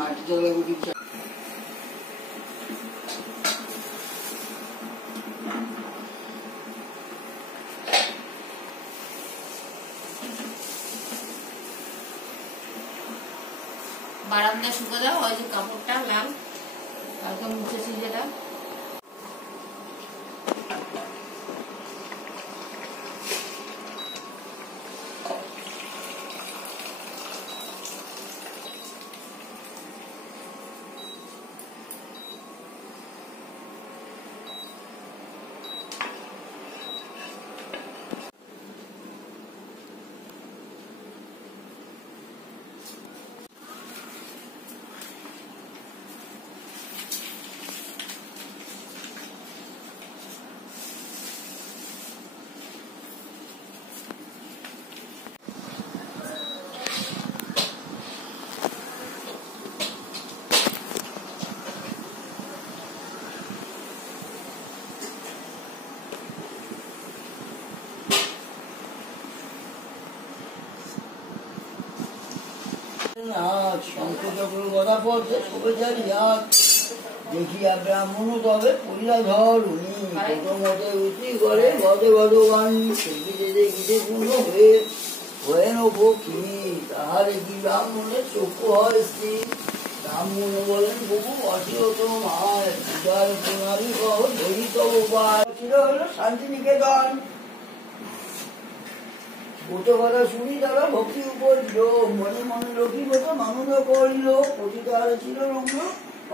মাটি তলা গুটি বারান্দায় শুকা দাও। ওই যে কাপড়টা লাল কালকে মুছেছি যেটা দেখিয়া ব্রাহ্মণ তবে পরিলা ধর উনি প্রথমতে উঠি করে ভদে ভগবান দেখিতে দেখিতে পূর্ণ হয়ে নক্ষী তাহারে কি ব্রাহ্মণের চক্ষু হয় স্থির ব্রাহ্মণ বলেন বহু অচিরত মায় পূজার প্রণালী কহ ধরি তব ছিল হলো শান্তিনিকেতন। গোটো কথা শুনি তারা ভক্তি উপরিল মনে মনে লক্ষ্মীগত মানন্দ করিল পতিতার ছিল রঙ্গ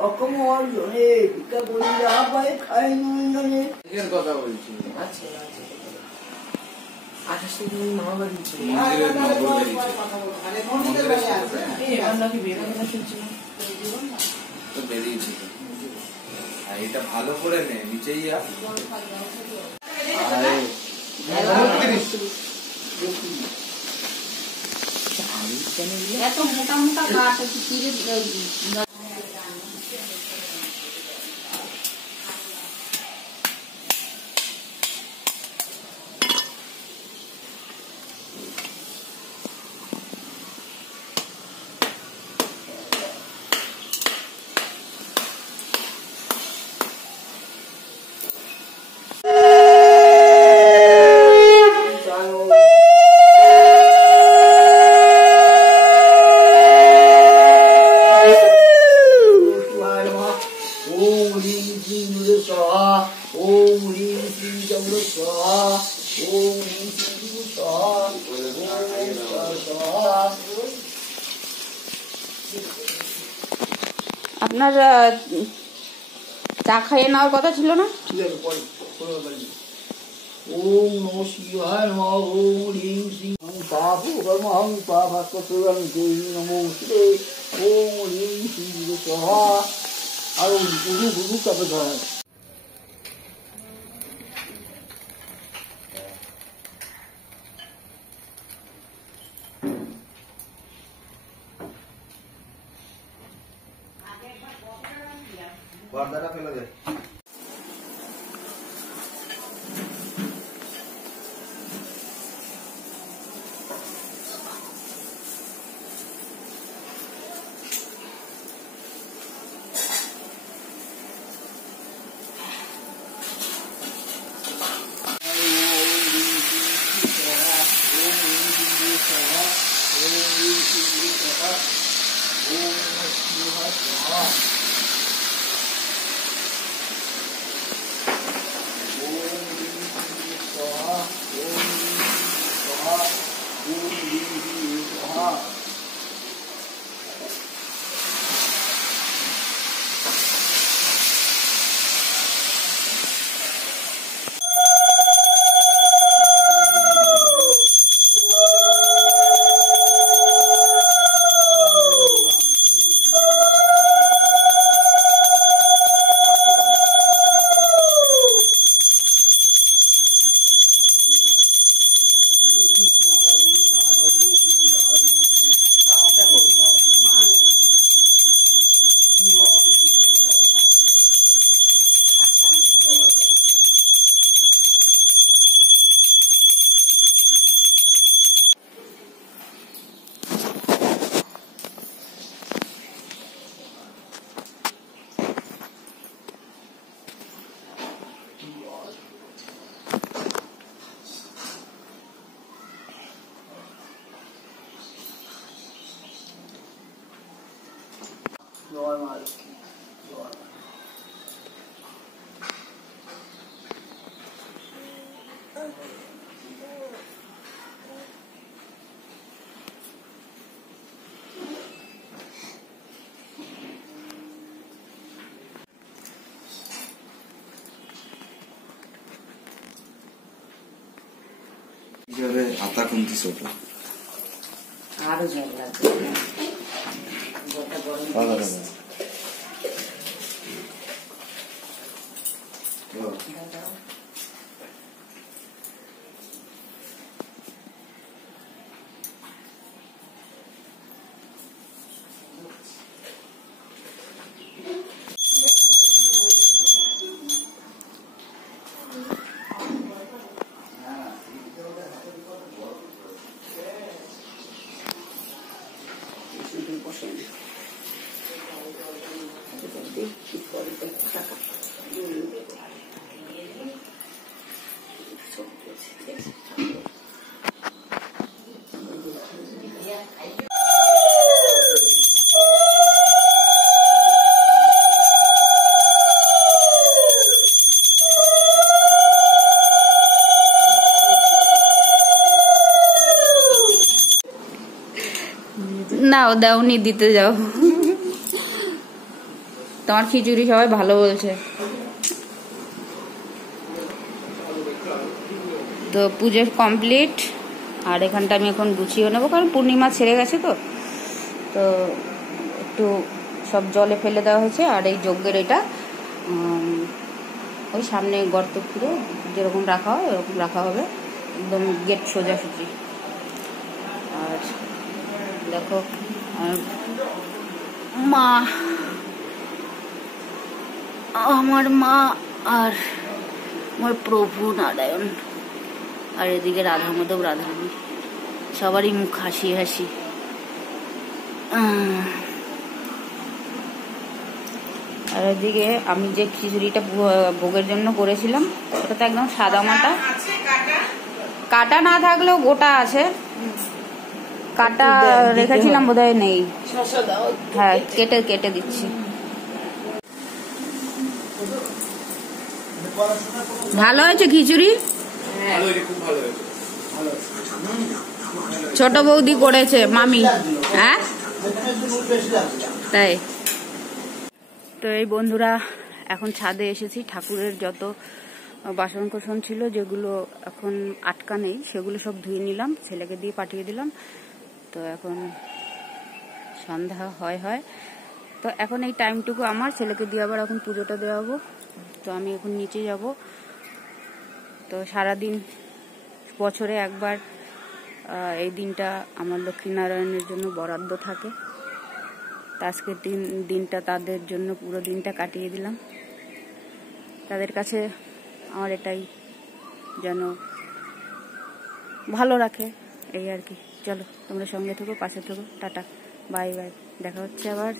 অক্ষম অর্জনে ভিক্ষা করি যাহা পায় খায় নয়নে কথা বলছি। আচ্ছা আঠাশে দিন মামা বাড়ি ছিল বেরিয়েছিল। এটা ভালো করে নে নিচেই এত মোটা মোটা কাঠ তীরে আপনার চা খাইয়ে নেওয়ার কথা ছিল না? ঠিক আছে পরে ওম নমঃ শিবায় নমঃ ওম হ্রিং শ্রী পাপু কর্মহং পাপাত্মং দেবী নমো শ্রী ওম হ্রিং শ্রী স্বাহা আর গুরু গুরু তবে ধর পর্দাটা ফেলে দে। জয় মা লক্ষ্মী, জয় মা। কিভাবে হাতা কমতি ছোট আরো জল লাগবে, জলটা গরম করে দিচ্ছি। দাও। নাও দাওনি দিতে যাও, তোমার খিচুড়ি সবাই ভালো বলছে। তো পুজো কমপ্লিট, আর এখানটা আমি এখন গুছিয়ে নেবো, কারণ পূর্ণিমা ছেড়ে গেছে তো তো একটু সব জলে ফেলে দেওয়া হয়েছে। আর এই যজ্ঞের এটা ওই সামনে গর্ত খুঁড়ে যেরকম রাখা হয় ওরকম রাখা হবে, একদম গেট সোজাসুজি। আর দেখো মা, আমার মা আর আমার প্রভু নারায়ণ, আর এদিকে রাধা মাধব রাধারানী, সবারই মুখ হাসি হাসি। আর এদিকে আমি যে খিচুড়িটা ভোগের জন্য করেছিলাম ওটা তো একদম সাদা মাটা, কাটা না থাকলেও গোটা আছে, কাটা রেখেছিলাম বোধহয় নেই। হ্যাঁ, কেটে কেটে দিচ্ছি। ভালো হয়েছে খিচুড়ি, ছোট বৌদি করেছে মামি। হ্যাঁ তাই তো এই বন্ধুরা, এখন ছাদে এসেছি, ঠাকুরের যত বাসন কোসন ছিল যেগুলো এখন আটকা নেই সেগুলো সব ধুয়ে নিলাম, ছেলেকে দিয়ে পাঠিয়ে দিলাম। তো এখন সন্ধ্যা হয়, তো এখন এই টাইমটুকু আমার, ছেলেকে দিয়ে আবার এখন পুজোটা দেওয়াবো। তো আমি এখন নিচে যাব। তো সারাদিন বছরে একবার এই দিনটা আমার লক্ষ্মীনারায়ণের জন্য বরাদ্দ থাকে, তো আজকের দিনটা তাদের জন্য পুরো দিনটা কাটিয়ে দিলাম। তাদের কাছে আমার এটাই যেন ভালো রাখে, এই আর কি। চলো তোমরা সঙ্গে থেকো, পাশে থেকো, টাটা, বাই বাই, দেখা হচ্ছে আবার।